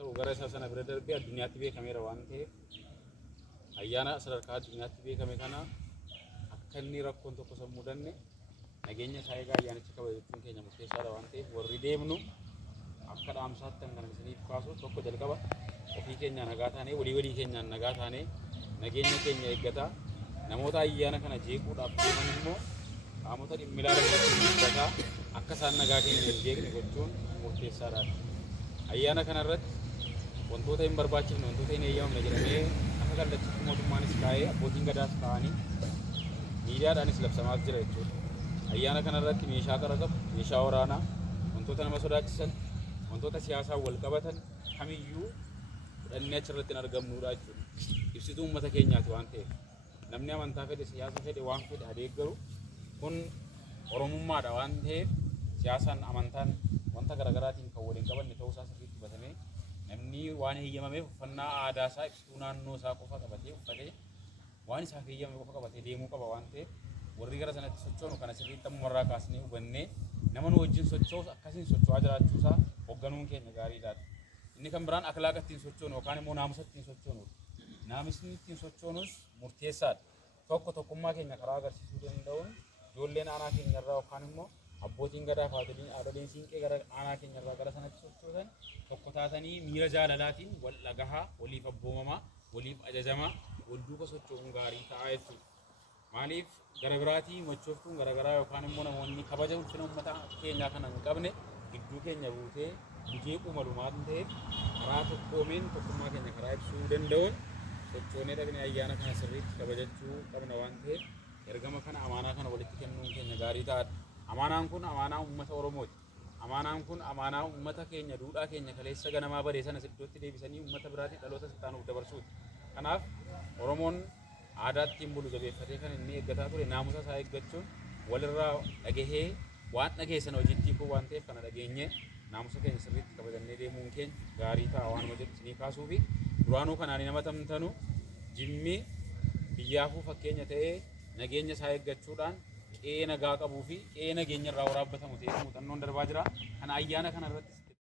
ta'u gara isa sana bira darbee addunyaatti beekameera waan ta'eef ayyaana sadarkaa addunyaatti beekame kana akka inni rakkoon tokko isa mudanne nageenya isaa eegaa ayyaanicha kabajachuun keenya murteessaadha waan ta'eef warri deemnu akka dhaamsaatti kan isiniif kaasu tokko jalqaba ofii keenya nagaa taanee walii keenyaan nagaa taanee nageenya keenya eeggataa namoota ayyaana kana jeequudhaaf deeman immoo qaamota dhimmi ilaalanii eeggataa akka isaan nagaa keenya hin jeeqne gochuun murteessaadha. Ayyaana kanarratti wantoota hin barbaachifne wantoota hin eeyyamamne jedhamee akka kallattii mootummaanis kaa'ee abbootiin gadaas kaa'anii miidiyaadhaanis labsamaas jira jechuudha. Ayyaana kanarratti meeshaa qara qabu, meeshaa waraanaa, wantoota nama sodaachisan, wantoota siyaasaan wal qabatan kamiyyuu fudhannee achirratti hin argamnudha jechuudha. Ibsituu uummata keenyaati waan ta'eef namni amantaa fedhe siyaasa fedhe waan fedhe adeeggaru kun oromummaadha waan ta'eef siyaasaan amantaan wanta garaagaraatiin kan waliin qabanne ta'uu isaa sirriitti hubatamee namni waan eeyyamameef uffannaa aadaa isaa ibsituu naannoo isaa qofa qabatee uffatee waan isaaf eeyyamame qofa qabatee deemuu qaba waan ta'eef warri gara sanatti sochoonu kana sirriitti ammumarraa kaasnee hubannee nama nu wajjin sochoos akkasiin socho'aa jiraachuusaa hoogganuun keenya gaariidha. Inni kan biraan akhlaaqa ittiin sochoonu yookaan immoo naamusa ittiin sochoonuudha. Naamusni ittiin sochoonus murteessaadha. Tokkummaa keenya karaa agarsiisuu danda'uun ijoolleen aanaa keenyarraa yookaan immoo abbootiin gadaa fi haadholiin siinqee gara aanaa keenyarraa gara sanatti sochoosan tokko taatanii miira jaalalaatiin wal dhagahaa, waliif abboomamaa, waliif ajajamaa, wal duuka socho'uun gaarii ta'a jechuudha. Maaliif gara biraatii machooftuun garaagaraa yookaan immoo namoonni kabaja ulfina uummata keenyaa kana hin qabne gidduu keenya buutee jeequu malu waan ta'eef karaa tokkoomeen tokkummaa keenya karaa ibsuu danda'uun sochoonee dhaqnee ayyaana kana sirriitti kabajachuu qabna waan ta'eef ergama kana amaanaa kana walitti kennuun keenya gaarii ta'adha. Amaanaan kun amaanaa uummata Oromooti. Amaanaan kun amaanaa uummata keenya duudhaa keenya kaleessa ganamaa badee sana iddootti deebisanii uummata biraatiin dhaloota sittaanuuf dabarsuuti. Kanaaf Oromoon aadaa ittiin bulu jabeeffatee kan inni eeggataa ture naamusa isaa eeggachuun walirraa dhagahee waan dhageessan hojiitti hiikuu waan ta'eef kana dhageenyee naamusa keenya sirriitti kabajannee deemuun keenya gaarii ta'a waan hojjetu isinii kaasuu fi duraanuu kanaan nama tamtanu jimmi biyyaafuu fakkeenya ta'ee nageenya isaa eeggachuudhaan qe'ee nagaa qabuu fi qe'ee nageenya irraa waraabbatamu ta'ee muuxannoon darbaa jira. Kana ayyaana kanarratti